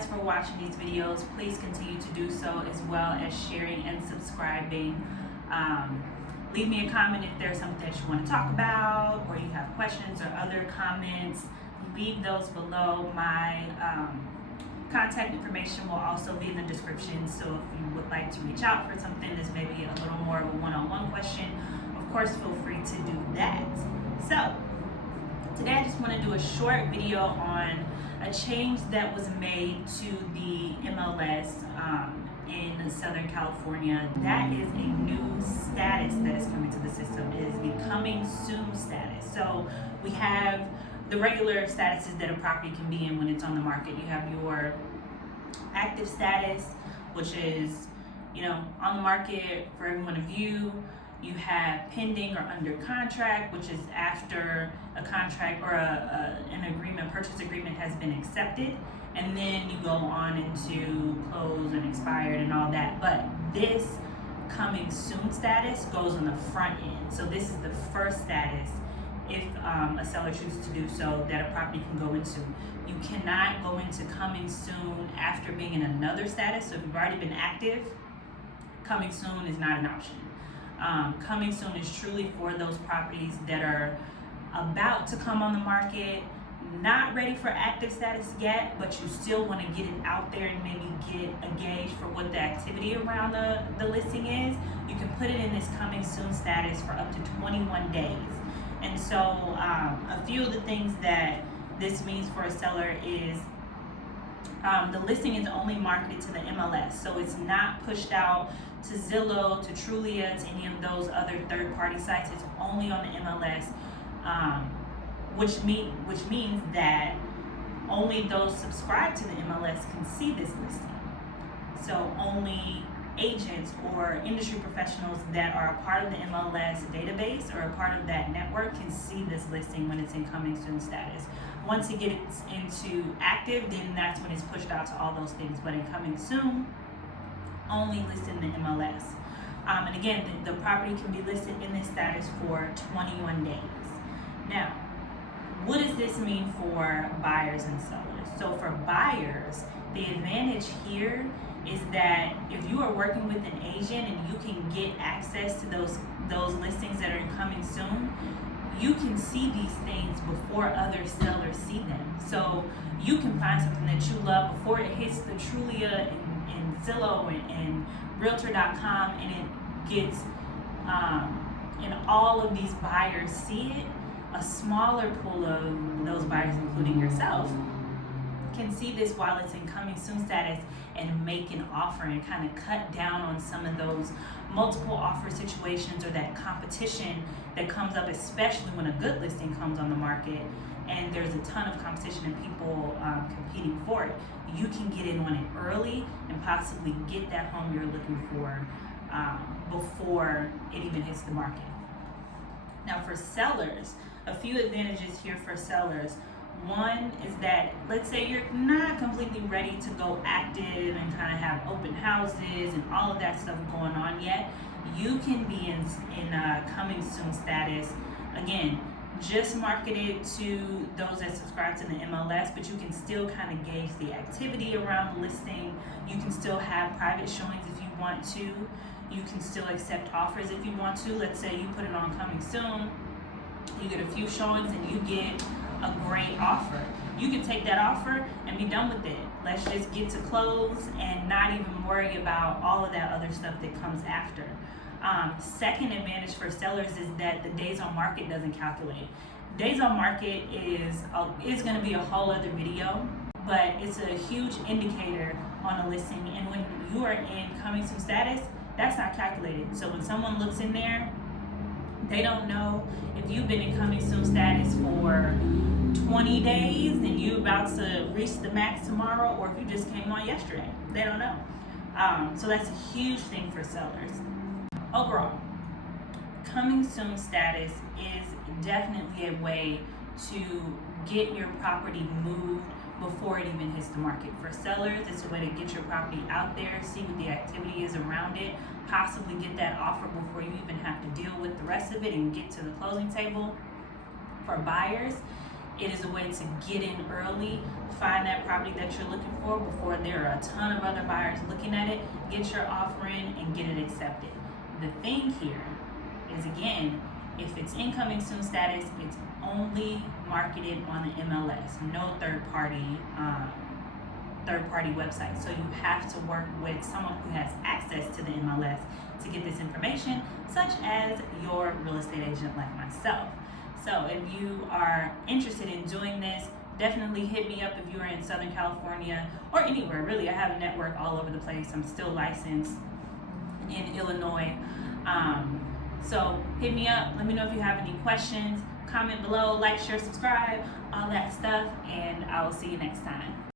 guys for watching these videos. Please continue to do so, as well as sharing and subscribing. Leave me a comment if there's something that you want to talk about, or you have questions or other comments. Leave those below. My contact information will also be in the description, so if you would like to reach out for something that's maybe a little more of a one-on-one question, of course feel free to do that. So today I just want to do a short video on a change that was made to the MLS in Southern California. That is a new status that is coming to the system. It is the coming soon status. So we have the regular statuses that a property can be in when it's on the market. You have your active status, which is, on the market for everyone to view. You have pending or under contract, which is after a contract or an agreement, purchase agreement has been accepted. And then you go on into closed and expired and all that. But this coming soon status goes on the front end. So this is the first status if a seller chooses to do so that a property can go into. You cannot go into coming soon after being in another status. So if you've already been active, coming soon is not an option. Coming soon is truly for those properties that are about to come on the market, not ready for active status yet, but you still want to get it out there and maybe get a gauge for what the activity around the listing is. You can put it in this coming soon status for up to 21 days. And so a few of the things that this means for a seller is the listing is only marketed to the MLS. So it's not pushed out to Zillow, to Trulia, to any of those other third-party sites. It's only on the MLS, which means that only those subscribed to the MLS can see this listing. So only agents or industry professionals that are a part of the MLS database or a part of that network can see this listing when it's in coming soon status. Once it gets into active, then that's when it's pushed out to all those things. But in coming soon, only listed in the MLS. And again, the property can be listed in this status for 21 days. Now, what does this mean for buyers and sellers? So for buyers, the advantage here is that if you are working with an agent and you can get access to those listings that are coming soon, you can see these things before other sellers see them. So you can find something that you love before it hits the Trulia and Zillow and Realtor.com, and it gets and all of these buyers see it. A smaller pool of those buyers, including yourself, can see this while it's in coming soon status and make an offer and kind of cut down on some of those multiple offer situations or that competition that comes up, especially when a good listing comes on the market and there's a ton of competition and people competing for it. You can get in on it early and possibly get that home you're looking for before it even hits the market. Now for sellers, a few advantages here for sellers. One is that, let's say you're not completely ready to go active and kind of have open houses and all of that stuff going on yet. You can be in coming soon status. Again, just marketed to those that subscribe to the MLS, but you can still kind of gauge the activity around the listing. You can still have private showings if you want to. You can still accept offers if you want to. Let's say you put it on coming soon, you get a few showings and you get a great offer. You can take that offer and be done with it. Let's just get to close and not even worry about all of that other stuff that comes after. Second advantage for sellers is that the days on market doesn't calculate. Days on market is going to be a whole other video, but it's a huge indicator on a listing. And when you are in coming soon status, that's not calculated. So when someone looks in there, they don't know if you've been in coming soon status for 20 days and you're about to reach the max tomorrow, or if you just came on yesterday. They don't know. So that's a huge thing for sellers. Overall, coming soon status is definitely a way to get your property moved before it even hits the market. For sellers, it's a way to get your property out there, see what the activity is around it, possibly get that offer before you even have to deal with the rest of it and get to the closing table. For buyers, It is a way to get in early, find that property that you're looking for before there are a ton of other buyers looking at it, get your offer in and get it accepted. The thing here is, again, if it's incoming soon status, it's only marketed on the MLS, no third-party website. So you have to work with someone who has access to the MLS to get this information, such as your real estate agent like myself. So if you are interested in doing this, definitely hit me up if you are in Southern California or anywhere. Really, I have a network all over the place. I'm still licensed in Illinois. So hit me up. Let me know if you have any questions. Comment below, like, share, subscribe, all that stuff, and I will see you next time.